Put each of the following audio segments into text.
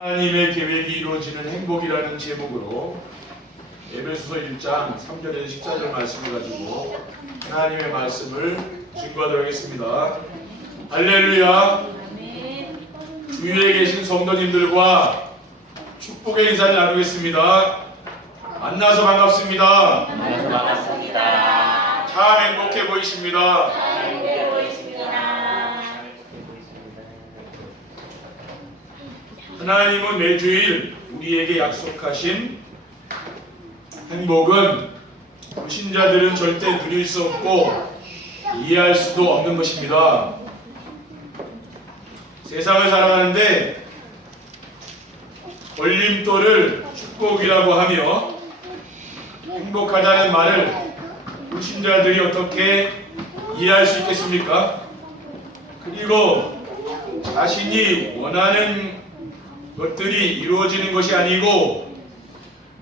하나님의 계획이 이루어지는 행복이라는 제목으로 에베소서 1장 3절에서 14절 말씀을 가지고 하나님의 말씀을 증거하도록 하겠습니다. 할렐루야. 주위에 계신 성도님들과 축복의 인사를 나누겠습니다. 만나서 반갑습니다. 참 행복해 보이십니다. 하나님은 매주일 우리에게 약속하신 행복은 불신자들은 절대 누릴 수 없고 이해할 수도 없는 것입니다. 세상을 살아가는데 걸림돌을 축복이라고 하며 행복하다는 말을 불신자들이 어떻게 이해할 수 있겠습니까? 그리고 자신이 원하는 것들이 이루어지는 것이 아니고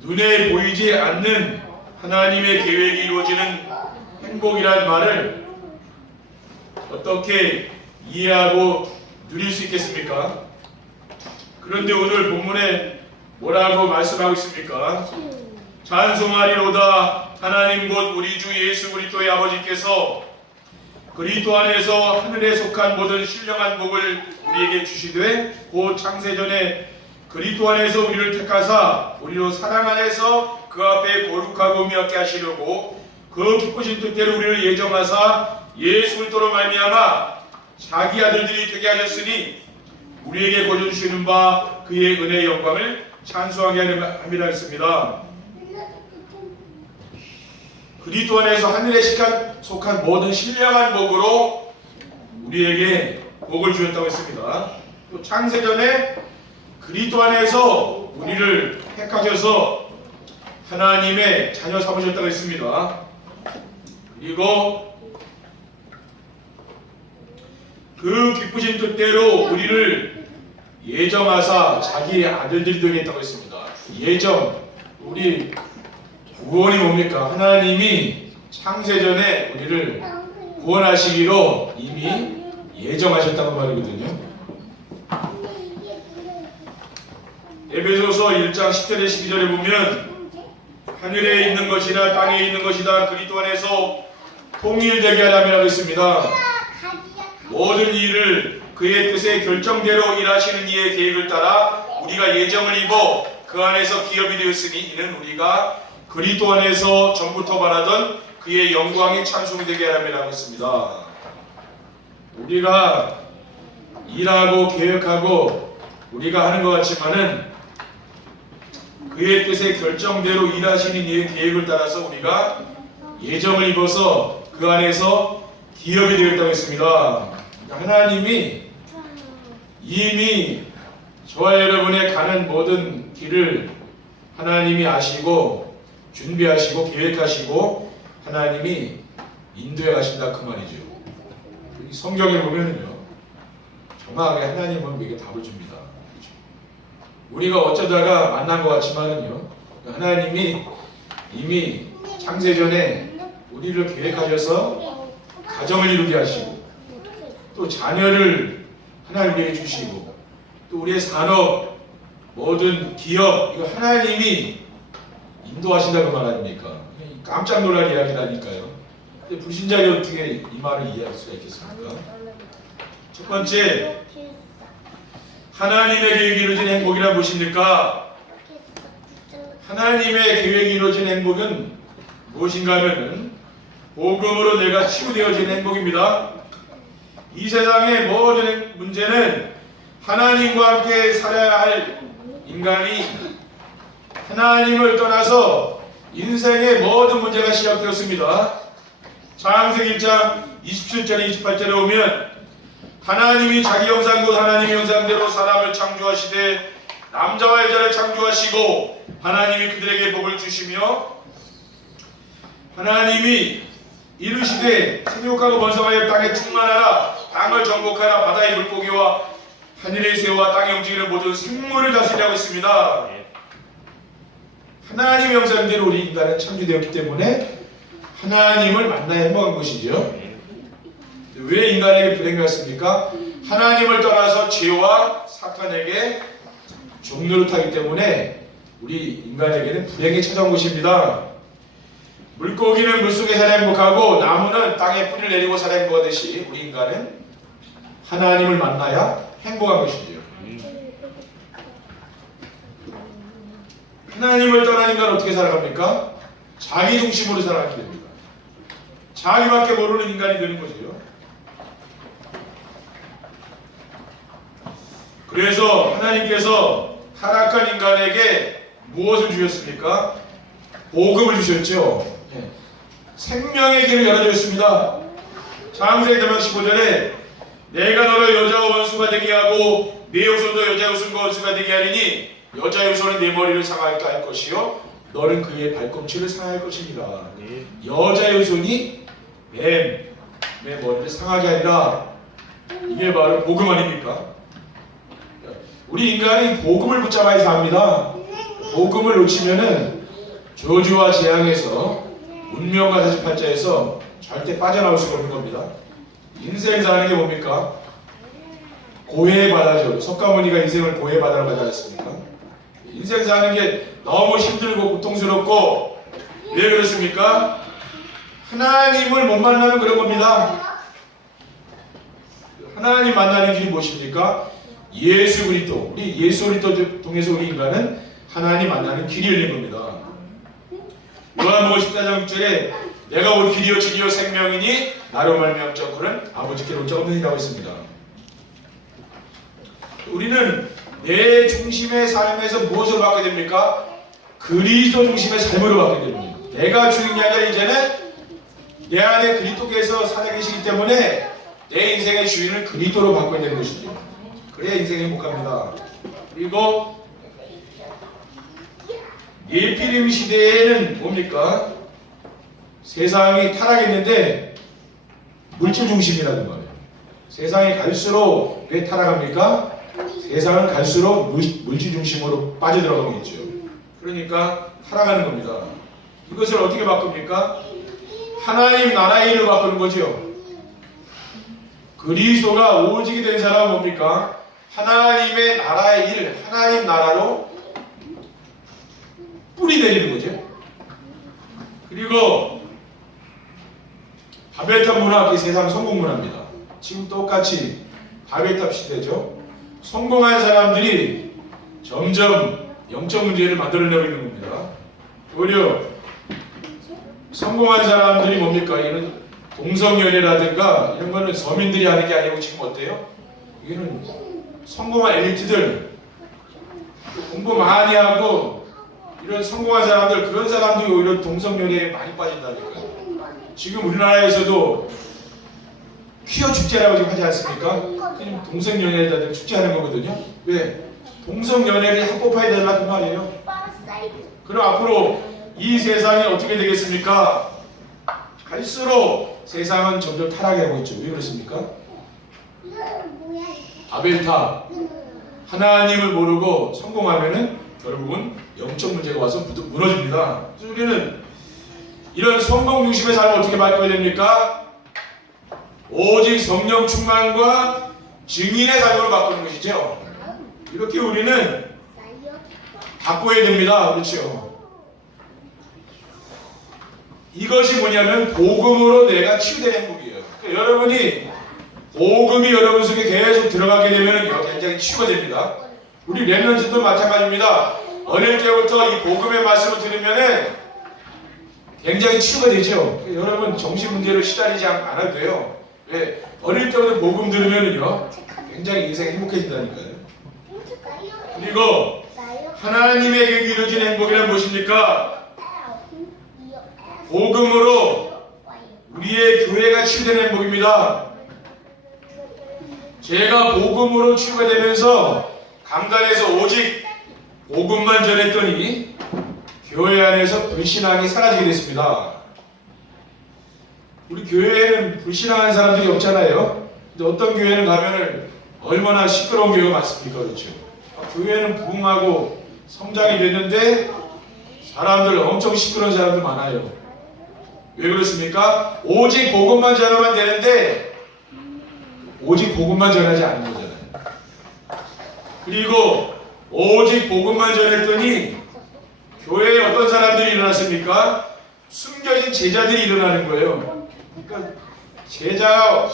눈에 보이지 않는 하나님의 계획이 이루어지는 행복이라는 말을 어떻게 이해하고 누릴 수 있겠습니까? 그런데 오늘 본문에 뭐라고 말씀하고 있습니까? 찬송하리로다 하나님 곧 우리 주 예수 그리스도의 아버지께서 그리스도 안에서 하늘에 속한 모든 신령한 복을 우리에게 주시되 곧 창세전에 그리스도 안에서 우리를 택하사 우리로 사랑 안에서 그 앞에 거룩하고 미확게 하시려고 그 기쁘신 뜻대로 우리를 예정하사 예수 그리스도로 말미암아 자기 아들들이 되게 하셨으니 우리에게 거저 주시는 바 그의 은혜의 영광을 찬송하게 함이라 했습니다. 그리스도 안에서 하늘에 속한 모든 신령한 복으로 우리에게 복을 주셨다고 했습니다. 또 창세전에 그리스도 안에서 우리를 택하셔서 하나님의 자녀 삼으셨다고 했습니다. 그리고 그 기쁘신 뜻대로 우리를 예정하사 자기의 아들들이 되게 했다고 했습니다. 예정, 우리 구원이 뭡니까? 하나님이 창세전에 우리를 구원하시기로 이미 예정하셨다는 말이거든요. 에베소서 1장 10절에 12절에 보면 하늘에 있는 것이나 땅에 있는 것이다 그리스도 안에서 통일되게 하라고 했습니다. 모든 일을 그의 뜻의 결정대로 일하시는 이의 계획을 따라 우리가 예정을 입어 그 안에서 기업이 되었으니 이는 우리가 그리스도 안에서 전부터 바라던 그의 영광이 찬송이 되게 하라고 했습니다. 우리가 일하고 계획하고 우리가 하는 것 같지만은 그의 뜻의 결정대로 일하시는 이의 계획을 따라서 우리가 예정을 입어서 그 안에서 기업이 되었다고 했습니다. 하나님이 이미 저와 여러분의 가는 모든 길을 하나님이 아시고 준비하시고 계획하시고 하나님이 인도해 가신다 그 말이죠. 성경에 보면은요 정확하게 하나님은 우리에게 답을 줍니다. 우리가 어쩌다가 만난 것 같지만은요 하나님이 이미 창세전에 우리를 계획하셔서 가정을 이루게 하시고 또 자녀를 하나님 우리에게 주시고 또 우리의 산업 모든 기업 이거 하나님이 인도하신다고 말 아닙니까? 깜짝 놀랄 이야기라니까요. 근데 불신자들이 어떻게 이 말을 이해할 수가 있겠습니까? 첫 번째, 하나님의 계획이 이루어진 행복이란 무엇입니까? 하나님의 계획이 이루어진 행복은 무엇인가 하면은 복음으로 내가 치유되어진 행복입니다. 이 세상의 모든 문제는 하나님과 함께 살아야 할 인간이 하나님을 떠나서 인생의 모든 문제가 시작되었습니다. 창세기 1장 27절에 28절에 보면 하나님이 자기 형상 곧 하나님의 형상대로 사람을 창조하시되 남자와 여자를 창조하시고 하나님이 그들에게 복을 주시며 하나님이 이르시되 생육하고 번성하여 땅에 충만하라 땅을 정복하라 바다의 물고기와 하늘의 새와 땅에 움직이는 모든 생물을 다스리라고 했습니다. 하나님의 형상대로 우리 인간은 창조되었기 때문에 하나님을 만나야 행복한 것이죠. 왜 인간에게 불행이 왔습니까? 하나님을 떠나서 죄와 사탄에게 종노릇하기 때문에 우리 인간에게는 불행이 찾아온 것입니다. 물고기는 물속에 살아 행복하고 나무는 땅에 뿌리를 내리고 살아 행복하듯이 우리 인간은 하나님을 만나야 행복한 것이지요. 하나님을 떠난 인간은 어떻게 살아갑니까? 자기 중심으로 살아가게 됩니다. 자기밖에 모르는 인간이 되는 거지요. 그래서 하나님께서 타락한 인간에게 무엇을 주셨습니까? 복음을 주셨죠. 생명의 길을 열어주셨습니다. 창세기 15절에 내가 너를 여자와 원수가 되게 하고 네 후손도 여자 후손과 원수가 되게 하리니 여자 후손은 네 머리를 상하게 할 것이요 너는 그의 발꿈치를 상할 것입니다. 여자 후손이 뱀의 머리를 상하게 하리라. 이게 바로 복음 아닙니까? 우리 인간이 복음을 붙잡아야 삽니다. 복음을 놓치면은 저주와 재앙에서 운명과 사주팔자에서 절대 빠져나올 수가 없는 겁니다. 인생 사는 게 뭡니까? 고해바다죠. 석가모니가 인생을 고해바다라고 하지 않습니까? 인생 사는 게 너무 힘들고 고통스럽고 왜 그렇습니까? 하나님을 못 만나면 그런 겁니다. 하나님 만나는 길이 무엇입니까? 예수 그리스도. 우리 예수 그리스도 통해서 우리 인간은 하나님 만나는 길이 열린 겁니다. 요한복음 14장 6절에 내가 곧 길이요 진리요 생명이니 나로 말미암 자꾸는 아버지께로 올 자 없느니라고 했습니다. 우리는 내 중심의 삶에서 무엇을 받게 됩니까? 그리스도 중심의 삶으로 받게 됩니다. 내가 주인이 아니라 이제는 내 안에 그리스도께서 살아계시기 때문에 내 인생의 주인을 그리스도로 바꿔야 되는 것이죠. 그래야 인생이 행복합니다. 그리고 예피림 시대에는 뭡니까? 세상이 타락했는데 물질 중심이라는 거예요. 세상이 갈수록 왜 타락합니까? 세상은 갈수록 물질 중심으로 빠져들어가겠죠. 그러니까 타락하는 겁니다. 이것을 어떻게 바꿉니까? 하나님 나라의 일을 바꾸는 거죠. 그리스도가 오직이 된 사람은 뭡니까? 하나님의 나라의 일, 하나님 나라로 뿌리 내리는 거죠. 그리고 바벨탑 문화, 그 세상 성공 문화입니다. 지금 똑같이 바벨탑 시대죠. 성공한 사람들이 점점 영적 문제를 만들어내고 있는 겁니다. 오히려 성공한 사람들이 뭡니까? 이런 동성연애라든가 이런 거는 서민들이 하는 게 아니고 지금 어때요? 이거는 성공한 엘리트들, 공부 많이 하고 이런 성공한 사람들, 그런 사람들이 오히려 동성연애에 많이 빠진다니까요. 지금 우리나라에서도 퀴어 축제라고 지금 하지 않습니까? 그냥 동성연애자들 축제하는 거거든요. 왜? 동성연애를 합법화해야 되나 그 말이에요. 그럼 앞으로 이 세상이 어떻게 되겠습니까? 갈수록 세상은 점점 타락하고 있죠. 왜 그렇습니까? 바벨탑, 하나님을 모르고 성공하면은 결국은 영적 문제가 와서 무너집니다. 그래서 우리는 이런 성공 중심의 삶을 어떻게 바꿔야 됩니까? 오직 성령 충만과 증인의 삶으로 바꾸는 것이죠. 이렇게 우리는 바꿔야 됩니다. 그렇죠? 이것이 뭐냐면 복음으로 내가 치유된 행복이에요. 그러니까 여러분이 복음이 여러분 속에 계속 들어가게 되면 굉장히 치유가 됩니다. 우리 렘넌트도 마찬가지입니다. 어릴 때부터 이 복음의 말씀을 들으면은 굉장히 치유가 되죠. 그러니까 여러분 정신 문제로 시달리지 않아도 돼요. 왜? 어릴 때부터 복음 들으면은요 굉장히 인생이 행복해진다니까요. 그리고 하나님에게 이루어진 행복이란 무엇입니까? 복음으로 우리의 교회가 치유되는 행복입니다. 제가 복음으로 치유가 되면서 강단에서 오직 복음만 전했더니 교회 안에서 불신앙이 사라지게 됐습니다. 우리 교회에는 불신앙하는 사람들이 없잖아요. 근데 어떤 교회는 가면은 얼마나 시끄러운 교회가 많습니까? 그렇죠? 교회는 부흥하고 성장이 됐는데 사람들 엄청 시끄러운 사람들 많아요. 왜 그렇습니까? 오직 복음만 전하면 되는데 오직 복음만 전하지 않는 거잖아요. 그리고 오직 복음만 전했더니 교회에 어떤 사람들이 일어났습니까? 숨겨진 제자들이 일어나는 거예요. 그러니까 제자,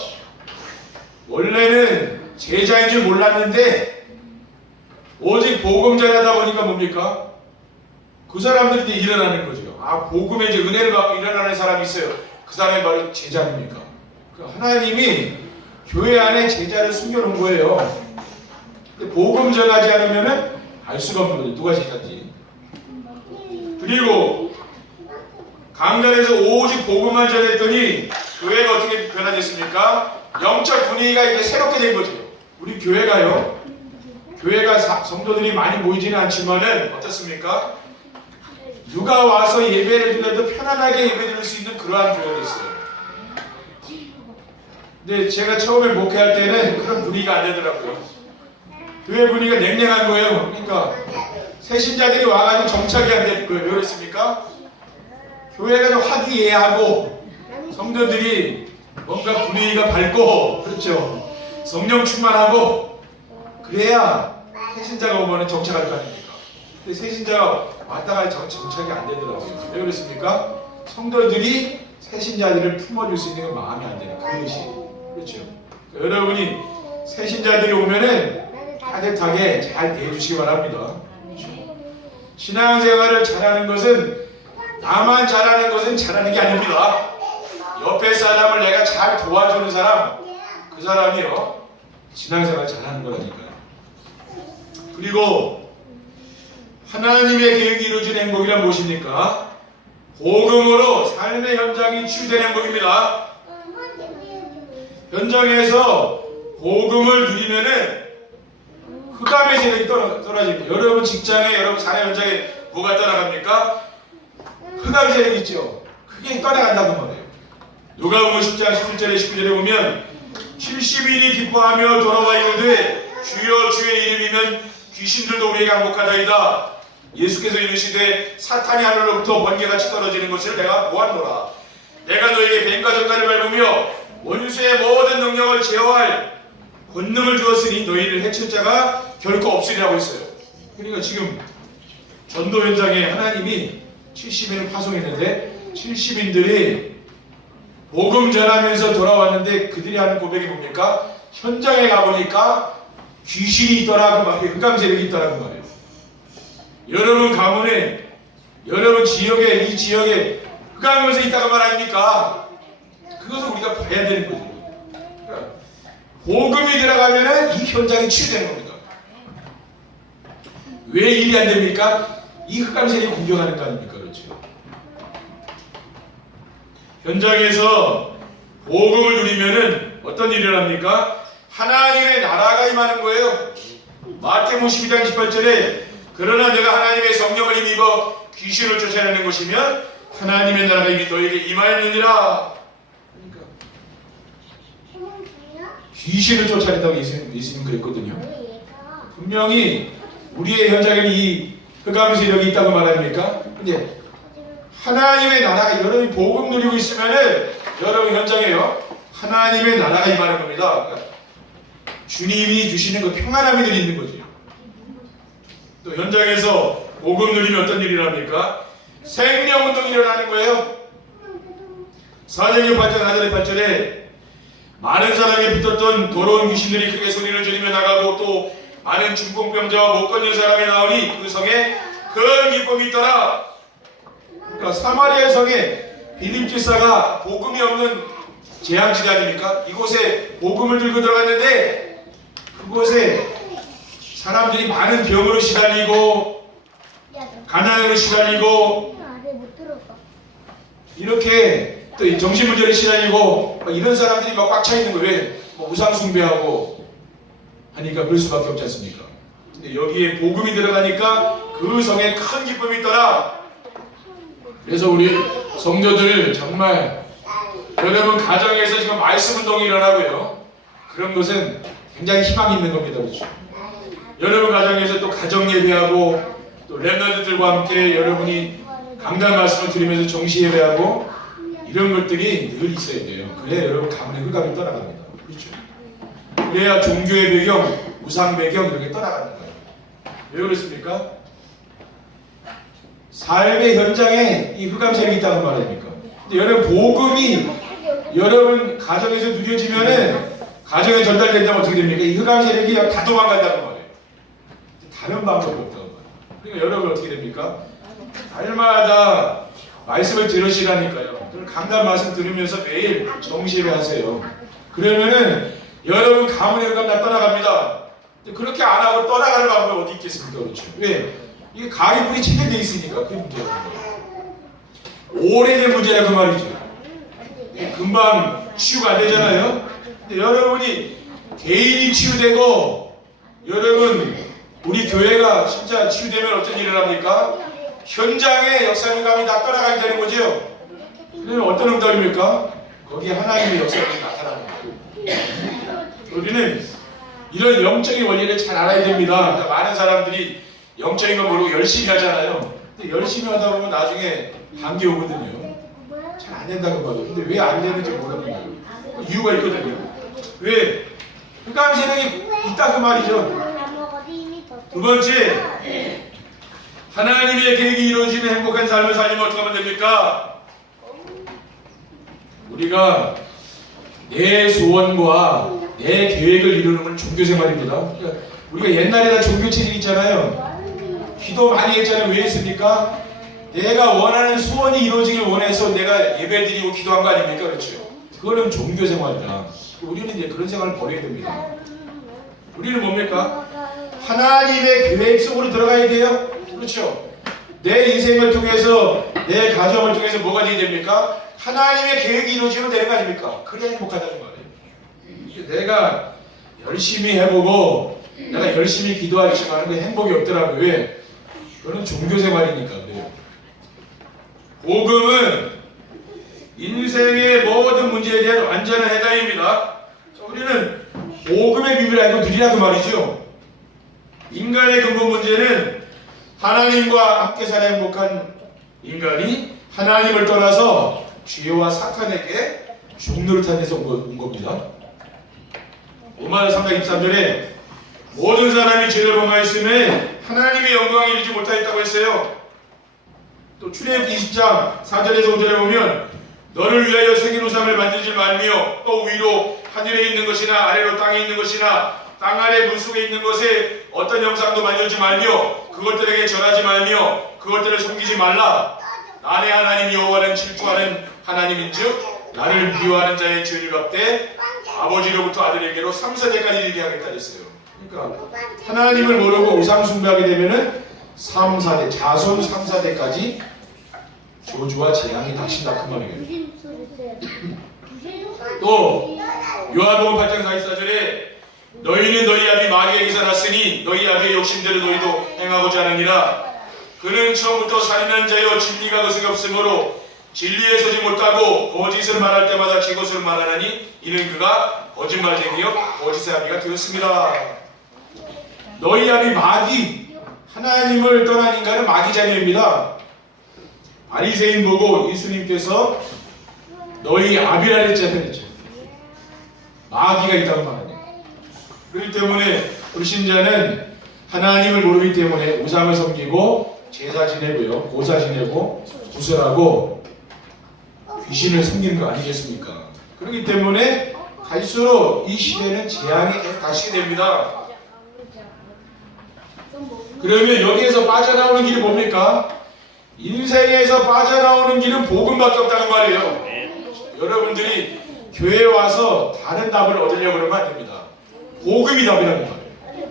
원래는 제자인 줄 몰랐는데 오직 복음 전하다 보니까 뭡니까? 그 사람들이 이제 일어나는 거죠. 아, 복음에 이제 은혜를 받고 일어나는 사람이 있어요. 그 사람이 바로 제자입니까? 그러니까 하나님이 교회 안에 제자를 숨겨놓은 거예요. 근데 복음 전하지 않으면은 알 수가 없는 거죠. 누가 제자인지. 그리고 강단에서 오직 복음만 전했더니 교회가 어떻게 변화됐습니까? 영적 분위기가 이제 새롭게 된 거죠. 우리 교회가요. 교회가 성도들이 많이 모이지는 않지만은 어떻습니까? 누가 와서 예배를 드려도 편안하게 예배 드릴 수 있는 그러한 교회가 됐어요. 근데 제가 처음에 목회할 때는 그런 분위기가 안 되더라고요. 교회 분위기가 냉랭한 거예요. 그러니까 새신자들이 와가지고 정착이 안 되는 거예요. 왜 그랬습니까? 교회가 좀 화기애애하고 성도들이 뭔가 분위기가 밝고, 그렇죠, 성령 충만하고 그래야 새신자가 오면 정착할 거 아닙니까? 근데 새신자가 왔다가 정착이 안 되더라고요. 왜 그랬습니까? 성도들이 새신자들을 품어줄 수 있는 건 마음이 안 되는 그릇이. 그렇죠. 여러분이 새신자들이 오면은 따뜻하게 잘 대해주시기 바랍니다. 그렇죠? 신앙생활을 잘하는 것은 나만 잘하는 것은 잘하는 게 아닙니다. 옆에 사람을 내가 잘 도와주는 사람, 그 사람이요 신앙생활 잘하는 거라니까요. 그리고 하나님의 계획이 이루어진 행복이란 무엇입니까? 복음으로 삶의 현장이 치유된 행복입니다. 현장에서 복음을 누리면은 흑암의 세력이 떨어집니다. 여러분 직장에, 여러분 자녀 현장에 뭐가 떠나갑니까? 흑암의 세력이 있죠. 그게 떠나간다는 말이에요. 누가복음 10장 17절에 19절에 보면 70인이 기뻐하며 돌아와 이르되 주여 주의 이름이면 귀신들도 우리에게 항복하다이다. 예수께서 이르시되 사탄이 하늘로부터 번개같이 떨어지는 것을 내가 보았노라. 내가 너에게 뱀과 전갈을 밟으며 원수의 모든 능력을 제어할 권능을 주었으니 너희를 해칠 자가 결코 없으리라고 했어요. 그러니까 지금 전도 현장에 하나님이 70인을 파송했는데 70인들이 복음 전하면서 돌아왔는데 그들이 하는 고백이 뭡니까? 현장에 가보니까 귀신이 있더라 그 말이에요. 흑암 세력이 있더라 그 말이에요. 여러분 가문에, 여러분 지역에, 이 지역에 흑암 요새 있다가 말 아닙니까? 그것을 우리가 봐야 되는 거죠. 그러니까 복음이 들어가면은 이 현장이 치유되는 겁니다. 왜 일이 안 됩니까? 이 흑암 세력이 공격하는 거 아닙니까? 그렇죠. 현장에서 복음을 누리면은 어떤 일이 일어납니까? 하나님의 나라가 임하는 거예요. 마태복음 12장 18절에 그러나 내가 하나님의 성령을 힘입어 귀신을 쫓아내는 것이면 하나님의 나라가 이미 너에게 임하였느니라. 그러니까 귀신을 쫓아낸다고 예수님 그랬거든요. 분명히 우리의 현장에는 이 흑암 세력이 있다고 말합니까? 근데 하나님의 나라가, 여러분이 복음 누리고 있으면은 여러분 현장에요 하나님의 나라가 임하는 겁니다. 그러니까 주님이 주시는 그 평안함이 있는 거죠. 또 현장에서 복음 누리면 어떤 일이 일어납니까? 생명운동이 일어나는 거예요. 사도행전 8장 4절에 8절에 많은 사람이 붙었던 더러운 귀신들이 크게 소리를 지르며 나가고 또 많은 중풍병자와 못 걷는 사람이 나오니 그 성에 큰 기쁨이 있더라. 그러니까 사마리아 성에 빌립 집사가 복음이 없는 재앙지대 아닙니까? 이곳에 복음을 들고 들어갔는데 그곳에 사람들이 많은 병으로 시달리고 가난으로 시달리고 이렇게 또 정신문제로 시달리고 이런 사람들이 막 꽉 차 있는 거예요. 왜? 우상 숭배하고 하니까 그럴 수밖에 없지 않습니까? 근데 여기에 복음이 들어가니까 그 성에 큰 기쁨이 있더라. 그래서 우리 성도들 정말 여러분 가정에서 지금 말씀 운동이 일어나고요. 그런 것은 굉장히 희망이 있는 겁니다. 그렇죠? 여러분 가정에서 또 가정 예배하고 또 렘넌트들과 함께 여러분이 강단 말씀을 들으면서 정시 예배하고 이런 것들이 늘 있어야 돼요. 그래야 여러분 가문의 흑암이 떠나갑니다. 그렇죠? 그래야 종교의 배경, 우상 배경 이렇게 떠나가는 거예요. 왜 그렇습니까? 삶의 현장에 이 흑암 세력이 있다는 말입니까? 근데 여러분 복음이 여러분 가정에서 누려지면은 가정에 전달된다면 어떻게 됩니까? 이 흑암 세력이 다 도망간다는 말이에요. 다른 방법이 없다는 말이에요. 그러니까 여러분 어떻게 됩니까? 날마다 말씀을 들으시라니까요. 강단 말씀 들으면서 매일 정시를 하세요. 그러면은 여러분 가문의 흑암 다 떠나갑니다. 그렇게 안 하고 떠나가는 방법이 어디 있겠습니까? 그렇죠? 왜? 이게 가위불이 체결되어 있으니까 그게 문제예요. 오래된 문제라 그 말이죠. 금방 치유가 안 되잖아요. 근데 여러분이 개인이 치유되고 여러분 우리 교회가 진짜 치유되면 어떤 일을 합니까? 현장에 역사의 감이 다 떠나가게 되는 거죠. 그러면 어떤 응답입니까? 거기에 하나님의 역사가 나타나는 거예요. 우리는 이런 영적인 원리를 잘 알아야 됩니다. 그러니까 많은 사람들이 영적인 거 모르고 열심히 하잖아요. 근데 열심히 하다 보면 나중에 한계 오거든요. 잘 안 된다고 봐요. 근데 왜 안 되는지 모르겠어요. 이유가 있거든요. 왜? 흑암 세력이 있다 그 말이죠. 두 번째, 하나님의 계획이 이루어지는 행복한 삶을 살려면 어떻게 하면 됩니까? 우리가 내 소원과 내 계획을 이루는 건 종교생활입니다. 그러니까 우리가 옛날에나 종교체질 있잖아요. 기도 많이 했잖아요. 왜 했습니까? 내가 원하는 소원이 이루어지길 원해서 내가 예배드리고 기도한 거 아닙니까? 그렇죠? 그거는 종교생활이다. 우리는 이제 그런 생활을 버려야 됩니다. 우리는 뭡니까? 하나님의 계획 속으로 들어가야 돼요. 그렇죠? 내 인생을 통해서 내 가정을 통해서 뭐가 돼야 됩니까? 하나님의 계획이 이루어지면 되는 거 아닙니까? 그래야 행복하다는 말이에요. 내가 열심히 해보고 내가 열심히 기도하지만 그 행복이 없더라고요. 왜? 그거는 종교생활이니까 그래요. 복음은 인생의 모든 문제에 대한 완전한 해답입니다. 우리는 복음의 비밀을 알고 누리라 그 말이죠. 인간의 근본 문제는 하나님과 함께 살아 행복한 인간이 하나님을 떠나서 죄와 사탄에게 죽노릇 한 데서 온 겁니다. 로마서 3장 23절에 모든 사람이 죄를 범하였음에 하나님의 영광을 이루지 못하였다고 했어요. 또 출애굽기 20장 4절에서 5절에 보면 너를 위하여 새긴 우상을 만들지 말며 또 위로 하늘에 있는 것이나 아래로 땅에 있는 것이나 땅 아래 물속에 있는 것에 어떤 형상도 만들지 말며 그것들에게 절하지 말며 그것들을 섬기지 말라. 나의 하나님 여호와는 질투하는 하나님인즉 나를 미워하는 자의 죄를 갚되 아버지로부터 아들에게로 3, 4대까지 이르게 하겠다 했어요. 그러니까 하나님을 모르고 우상 숭배하게 되면은 3, 4대 자손 3, 4대까지 저주와 재앙이 닥친다 그 말이에요. 또 요한복음 8장 44절에 너희는 너희 아비 마귀에게서 났으니 너희 아비의 욕심대로 너희도 행하고자 하느니라. 그는 처음부터 살인한 자여 진리가 그것이 없으므로 진리에 서지 못하고 거짓을 말할 때마다 제 것을 말하나니 이는 그가 거짓말쟁이여 거짓의 아비가 되었습니다. 너희 아비 마귀, 하나님을 떠난 인간은 마귀 자녀입니다. 바리새인 보고 예수님께서 너희 아비라 했잖아요. 마귀가 있다고 말하네요. 그렇기 때문에 불신자는 하나님을 모르기 때문에 우상을 섬기고 제사 지내고요, 고사 지내고 구슬하고 귀신을 섬기는 거 아니겠습니까? 그렇기 때문에 갈수록 이 시대는 재앙이 계속 닥치게 됩니다. 그러면 여기에서 빠져나오는 길이 뭡니까? 인생에서 빠져나오는 길은 복음밖에 없다는 말이에요. 여러분들이 교회에 와서 다른 답을 얻으려고 그러면 안 됩니다. 복음이 답이라는 말이에요.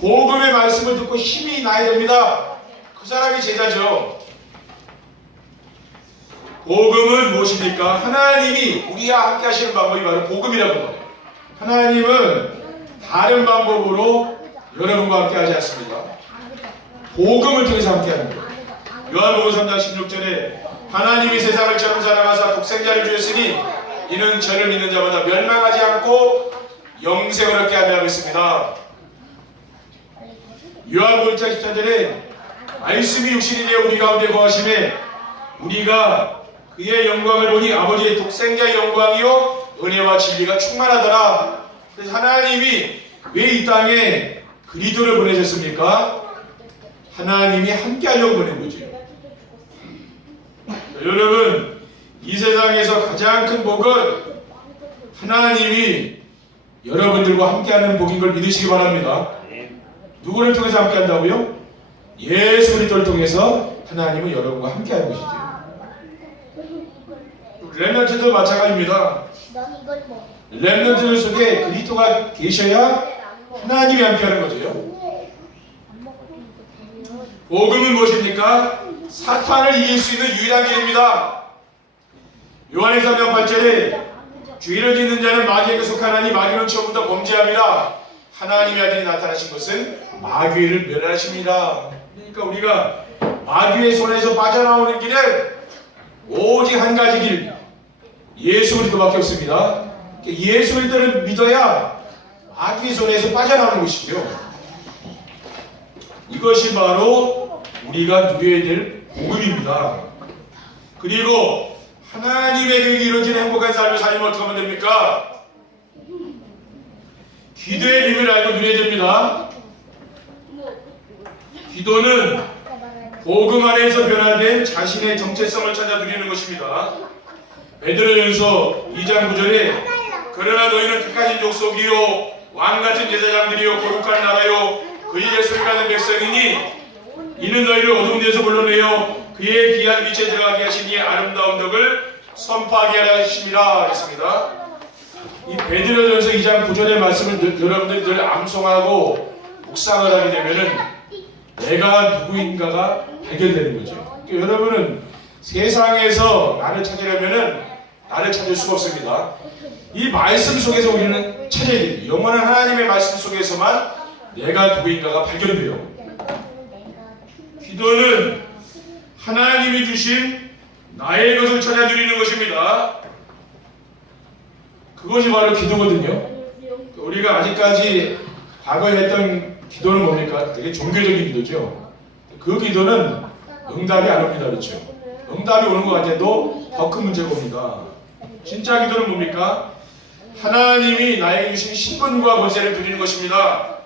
복음의 말씀을 듣고 힘이 나야 됩니다. 그 사람이 제자죠. 복음은 무엇입니까? 하나님이 우리와 함께 하시는 방법이 바로 복음이라고 말해요. 하나님은 다른 방법으로 여러분과 함께 하지 않습니다. 복음을 통해서 함께 하는 거예요. 요한복음 3장 16절에 하나님이 세상을 처럼 사랑하사 독생자를 주셨으니 이는 저를 믿는 자마다 멸망하지 않고 영생을 얻게 하려 하고 있습니다. 요한복음 1장 14절에 말씀이 육신이 되어 우리 가운데 거하심에 우리가 그의 영광을 보니 아버지의 독생자의 영광이요 은혜와 진리가 충만하더라. 그래서 하나님이 왜 이 땅에 그리스도를 보내셨습니까? 하나님이 함께하려고 보낸 거죠. 여러분, 이 세상에서 가장 큰 복은 하나님이 여러분들과 함께하는 복인 걸 믿으시기 바랍니다. 누구를 통해서 함께한다고요? 예수 그리스도를 통해서 하나님은 여러분과 함께하는 것이죠. 렘넌트도 마찬가지입니다. 렘넌트들 속에 그리스도가 계셔야 하나님이 함께하는 거죠. 복음은 무엇입니까? 사탄을 이길 수 있는 유일한 길입니다. 요한일서 3장 8절에 죄를 짓는 자는 마귀에게 속하나니 마귀는 처음부터 범죄합니다. 하나님의 아들이 나타나신 것은 마귀를 멸하십니다. 그러니까 우리가 마귀의 손에서 빠져나오는 길은 오직 한 가지 길, 예수 그리스도밖에 없습니다. 예수 그리스도를 믿어야 마귀의 손에서 빠져나오는 것이고요. 이것이 바로 우리가 누려야 될 복음입니다. 그리고 하나님에게 이루어지는 행복한 삶을 살면 어떻게 하면 됩니까? 기도의 비밀을 알고 누려야 됩니다. 기도는 복음 안에서 변화된 자신의 정체성을 찾아 누리는 것입니다. 베드로전서 2장 9절에 그러나 너희는 택하신 족속이요 왕같은 제사장들이요 거룩한 나라요 그의 예수를 가는 백성이니 이는 너희를 어두운 데서 불러내어 그의 귀한 빛에 들어가게 하시니 아름다운 덕을 선포하게 하라 하심이라 했습니다. 이 베드로전서 2장 9절의 말씀을 여러분들이 늘 암송하고 묵상을 하게 되면은 내가 누구인가가 발견되는 거죠. 그러니까 여러분은 세상에서 나를 찾으려면은 나를 찾을 수가 없습니다. 이 말씀 속에서 우리는 찾아야 됩니다. 영원한 하나님의 말씀 속에서만 내가 누구인가가 발견돼요. 기도는 하나님이 주신 나의 것을 찾아 누리는 것입니다. 그것이 바로 기도거든요. 우리가 아직까지 과거에 했던 기도는 뭡니까? 되게 종교적인 기도죠. 그 기도는 응답이 안 옵니다. 그렇죠? 응답이 오는 것 같아도 더 큰 문제가 옵니다. 진짜 기도는 뭡니까? 하나님이 나에게 주신 신분과 권세를 누리는 것입니다.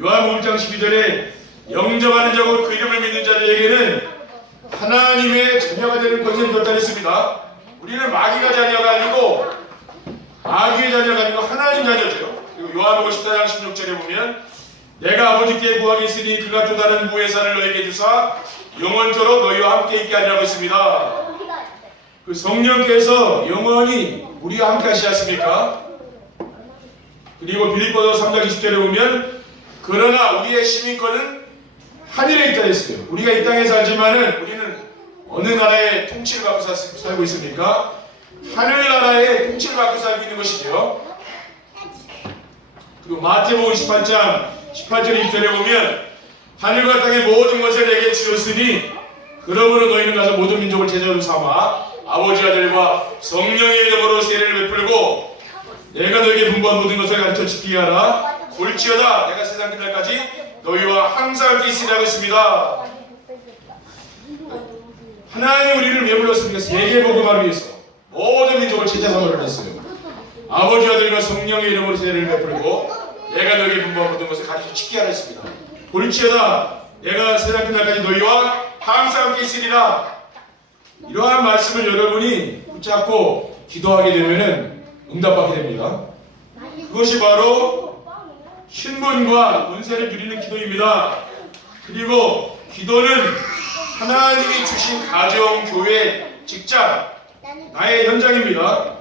요한복음 1장 12절에 영접하는 자고 그 이름을 믿는 자들에게는 하나님의 자녀가 되는 권세를 줬다 했습니다. 우리는 마귀가 자녀가 아니고 마귀의 자녀가 아니고 하나님 자녀죠. 그리고 요한복음 14장 16절에 보면 내가 아버지께 구하겠으니 그가 또 다른 무회사를 너에게 주사 영원토록 너희와 함께 있게 하리라고 했습니다. 그 성령께서 영원히 우리와 함께 하시지 않습니까? 그리고 빌립보서 3장 20절에 보면 그러나 우리의 시민권은 하늘에 있다 했어요. 우리가 이 땅에 살지만은 우리는 어느 나라의 통치를 받고 살고 있습니까? 하늘나라의 통치를 받고 살고 있는 것이죠. 그리고 마태복음 18장 18절 20절에 보면 하늘과 땅의 모든 것을 내게 주셨으니 그러므로 너희는 가서 모든 민족을 제자로 삼아 아버지 아들과 성령의 이름으로 세례를 베풀고 내가 너에게 분부한 모든 것을 가르쳐 지키게 하라. 볼지어다 내가 세상 끝날까지 너희와 항상 함께 있으리라고 했습니다. 하나님 우리를 왜 불렀습니까? 세계복음화를 위해서 모든 민족을 제자 삼으려 했어요. 아버지 아들과 성령의 이름으로 세례를 베풀고 내가 너에게 분부한 모든 것을 가르쳐 지키게 하라 했습니다. 볼지어다 내가 세상 끝날까지 너희와 항상 함께 있으리라. 이러한 말씀을 여러분이 붙잡고 기도하게 되면은 응답받게 됩니다. 그것이 바로 신분과 권세를 누리는 기도입니다. 그리고 기도는 하나님이 주신 가정, 교회, 직장, 나의 현장입니다.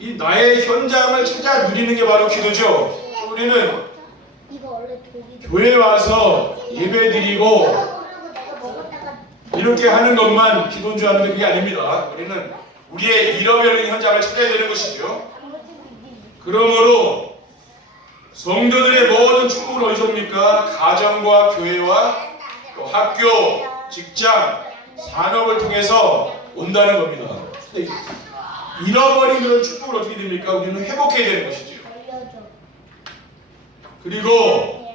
이 나의 현장을 찾아 누리는 게 바로 기도죠. 우리는 교회에 와서 예배 드리고 이렇게 하는 것만 기도인 줄 아는데 그게 아닙니다. 우리는 우리의 잃어버린 현장을 찾아야 되는 것이죠. 그러므로 성도들의 모든 축복은 어디서 옵니까? 가정과 교회와 또 학교, 직장, 산업을 통해서 온다는 겁니다. 잃어버린 그런 축복을 어떻게 됩니까? 우리는 회복해야 되는 것이죠. 그리고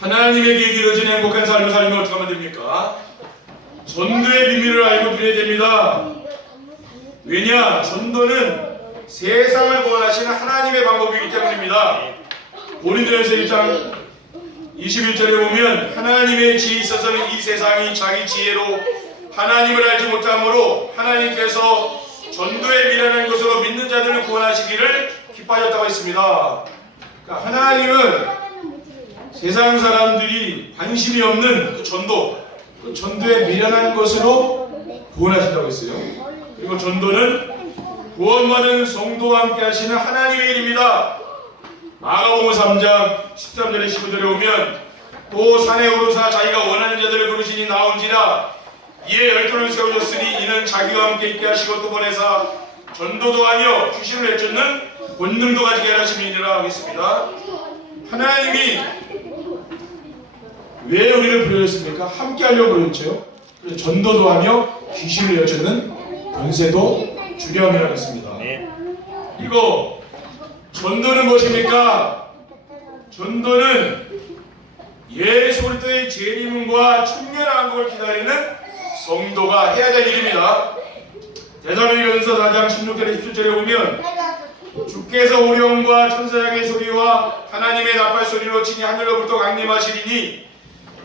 하나님에게 이루어진 행복한 삶을 살면 어떻게 하면 됩니까? 전도의 비밀을 알고 누려야 됩니다. 왜냐? 전도는 세상을 구원하시는 하나님의 방법이기 때문입니다. 고린도전서 1장 21절에 보면 하나님의 지혜에 있어서는 이 세상이 자기 지혜로 하나님을 알지 못함으로 하나님께서 전도에 미련한 것으로 믿는 자들을 구원하시기를 기뻐하셨다고 했습니다. 그러니까 하나님은 세상 사람들이 관심이 없는 그 전도에 미련한 것으로 구원하신다고 했어요. 그리고 전도는 구원받은 성도와 함께 하시는 하나님의 일입니다. 마가복음 3장 13절에 15절에 보면 또 산에 오르사 자기가 원하는 자들을 부르시니 나온지라 이에 열두를 세우셨으니 이는 자기와 함께 있게 하시고 또 보내사 전도도 하며 주신을 내쫓는 본능도 가지게 하심이니라 하겠습니다. 하나님이 왜 우리를 부르셨습니까? 함께 하려고 부르셨죠. 그래서 전도도 하며 귀신을 내쫓는 권세도 주렴이라고 했습니다. 이거 전도는 무엇입니까? 전도는 예수 그리스도의 재림과 천년왕국을 기다리는 성도가 해야 될 일입니다. 데살로니가전서 4장 16절에 17절에 보면 주께서 오령과 천사장의 소리와 하나님의 나팔 소리로 친히 하늘로부터 강림하시리니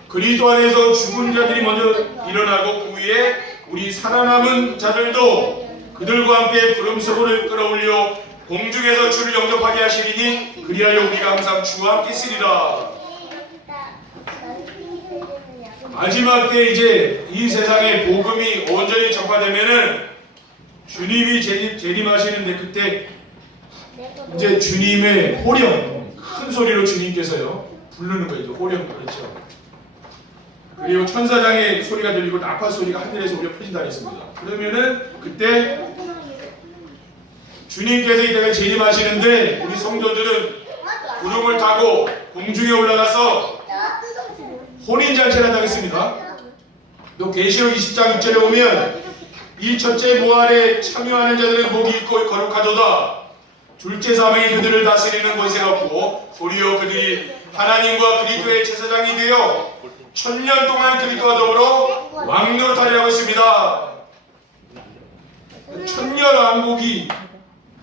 그리스도 안에서 죽은 자들이 먼저 일어나고 그 위에 우리 살아남은 자들도 그들과 함께 구름 속으로 끌어올려 공중에서 주를 영접하게 하시리니 그리하여 우리가 항상 주와 함께 있으리라. 마지막 때 이제 이 세상에 복음이 온전히 전파되면은 주님이 재림하시는데 그때 이제 주님의 호령 큰 소리로 주님께서요 부르는 거죠. 호령 그렇죠. 그리고 천사장의 소리가 들리고 나팔 소리가 하늘에서 울려 퍼진다 했습니다. 그러면은 그때 주님께서 이 땅에 재림하시는데 우리 성도들은 구름을 타고 공중에 올라가서 혼인잔치를 한다고 했습니다. 또 계시록 20장 6절에 보면 이 첫째 부활에 참여하는 자들은 복이 있고 거룩하도다. 둘째 사명이 그들을 다스리는 권세가 없고 도리어 그들이 하나님과 그리스도의 제사장이 되어 천년 동안 그리스도와 더불어 왕노릇하리라고 했습니다. 천년 왕국이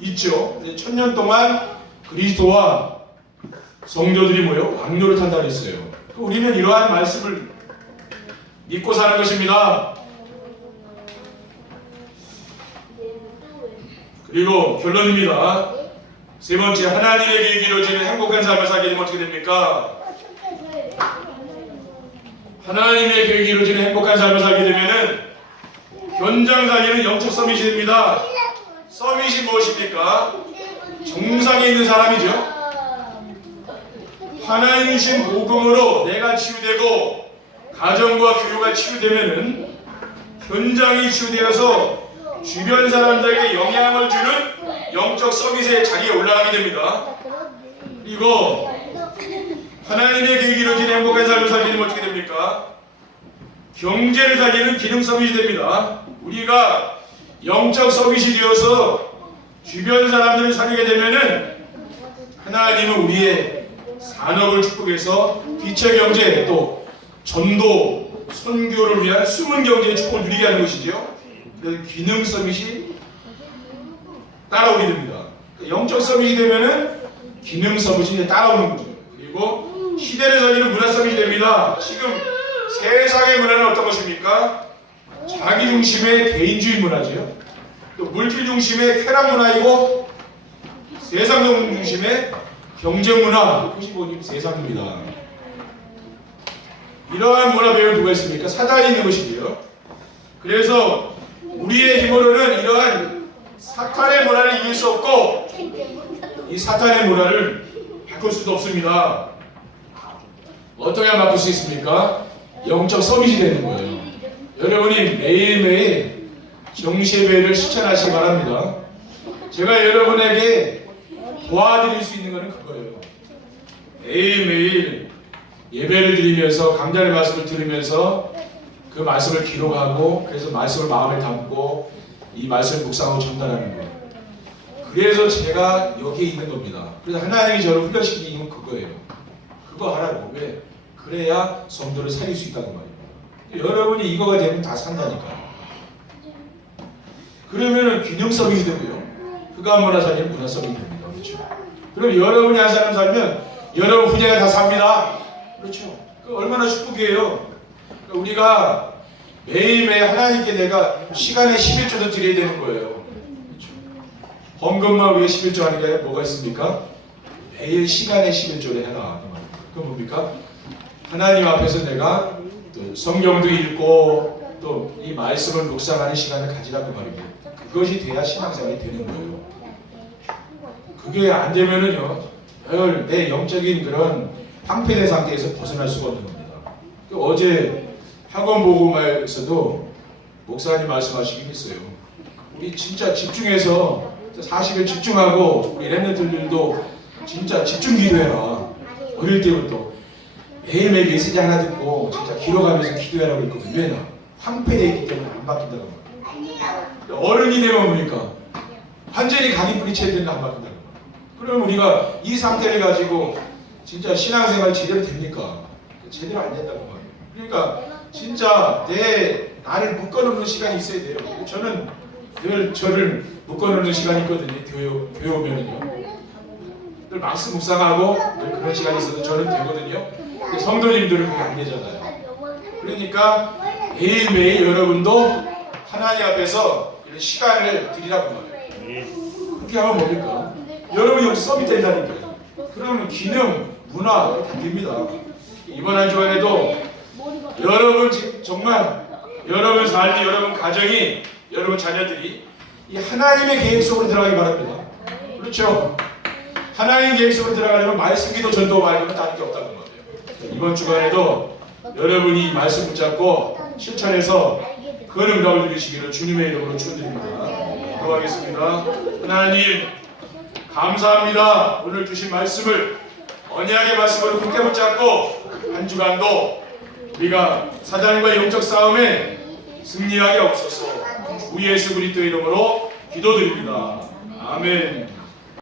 있죠. 천년 동안 그리스도와 성도들이 모여 왕노릇한다고 했어요. 우리는 이러한 말씀을 믿고 사는 것입니다. 그리고 결론입니다. 세 번째, 하나님의 계획이 이루어지는 행복한 삶을 살게 되면 어떻게 됩니까? 하나님의 계획이 이루어지는 행복한 삶을 살게 되면은 현장 살기는 영적 서밋이 됩니다. 서밋이 무엇입니까? 정상에 있는 사람이죠. 하나님 주신 복음으로 내가 치유되고 가정과 교회가 치유되면은 현장이 치유되어서 주변 사람들에게 영향을 주는 영적 서밋에 자기가 올라가게 됩니다. 그리고 하나님의 계획이 이루어지는 행복한 삶을 살게 되면 어떻게 됩니까? 경제를 살리는 기능 서밋이 됩니다. 우리가 영적 서밋이 되어서 주변 사람들을 살리게 되면은 하나님은 우리의 산업을 축복해서 빛의 경제 또 전도 선교를 위한 숨은 경제의 축복을 누리게 하는 것이죠. 그래서 기능 서밋이 따라오게 됩니다. 영적 서밋이 되면은 기능 서밋이 따라오는 거죠. 그리고 시대를 살리는 문화 서밋이 됩니다. 지금 세상의 문화는 어떤 것입니까? 자기 중심의 개인주의 문화죠. 또 물질 중심의 쾌락 문화이고 세상 중심의 경쟁 문화, 그것이 뭐니 세상입니다. 이러한 문화 배우는 누가 있습니까? 사단이 있는 것이고요. 그래서 우리의 힘으로는 이러한 사탄의 문화를 이길 수 없고 이 사탄의 문화를 바꿀 수도 없습니다. 어떻게 하면 바꿀 수 있습니까? 영적 서밋이 되는 거예요. 여러분이 매일매일 정시예배를 실천하시기 바랍니다. 제가 여러분에게 도와드릴 수 있는 것은 그거예요. 매일매일 예배를 드리면서 강단의 말씀을 들으면서 그 말씀을 기록하고 그래서 말씀을 마음에 담고 이 말씀을 묵상하고 전달하는 거예요. 그래서 제가 여기에 있는 겁니다. 그래서 하나님이 저를 훈련시키는 이유는 그거예요. 그거 하라고. 왜? 그래야 성도를 살릴 수 있다는 말이에요. 여러분이 이거가 되면 다 산다니까요. 그러면은 균형성이 되고요. 흑암 문화 살리는 문화성이 됩니다. 그렇죠? 그럼 여러분이 한 사람 살면 여러분 후대가 다 삽니다. 그렇죠. 그 얼마나 축복이에요. 그러니까 우리가 매일매일 하나님께 내가 시간의 11조도 드려야 되는 거예요. 그렇죠. 헌금만 위해 11조 하는 게 뭐가 있습니까? 매일 시간의 11조를 해라. 그건 뭡니까? 하나님 앞에서 내가 또 성경도 읽고 또 이 말씀을 묵상하는 시간을 가지라고 말입니다. 그것이 돼야 신앙생활이 되는 거예요. 그게 안 되면은요, 늘 내 영적인 그런 황폐된 상태에서 벗어날 수가 없는 겁니다. 어제 학원 보고마에서도 목사님 말씀하시긴 했어요. 우리 진짜 집중해서 40일 집중하고 우리 랩런트들도 진짜 집중 기도해라. 어릴 때부터 매일매일 메시지 하나 듣고 진짜 길어가면서 기도해라고 했거든요. 왜냐? 황폐되어 있기 때문에 안 바뀐다고 말이에요. 어른이 되면 보니까 완전히 각이 뿌리쳐야 되는데 안 바뀐다고 말이에요. 그럼 우리가 이 상태를 가지고 진짜 신앙생활 제대로 됩니까? 제대로 안 된다고 말이에요. 그러니까 진짜 나를 묶어놓는 시간이 있어야 돼요. 저는 늘 저를 묶어놓는 시간이 있거든요. 교회 오면은요. 늘 말씀 묵상하고 늘 그런 시간이 있어도 저는 되거든요. 근데 성도님들은 그게 안 되잖아요. 그러니까 매일매일 여러분도 하나님 앞에서 이런 시간을 드리라고 말해요. 그렇게 하면 뭡니까? 여러분이 여기 서밋 된다니까요. 그러면 기능, 문화 다 됩니다. 이번 한 주간에도 여러분 정말 여러분 삶이, 여러분 가정이, 여러분 자녀들이 이 하나님의 계획 속으로 들어가기 바랍니다. 그렇죠? 하나님의 계획 속으로 들어가려면 말씀, 기도, 전도 말고는 다른 게 없다는 거예요. 이번 주간에도 여러분이 말씀 붙잡고 실천해서 그 응답을 누리시기를 주님의 이름으로 축원드립니다. 기도하겠습니다. 하나님 감사합니다. 오늘 주신 말씀을 언약의 말씀으로 굳게 붙잡고 한 주간도 우리가 사단과 영적 싸움에 승리하게 없어서 주 예수 그리스도의 이름으로 기도드립니다. 아멘.